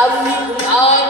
Amin. Amin.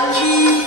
I'll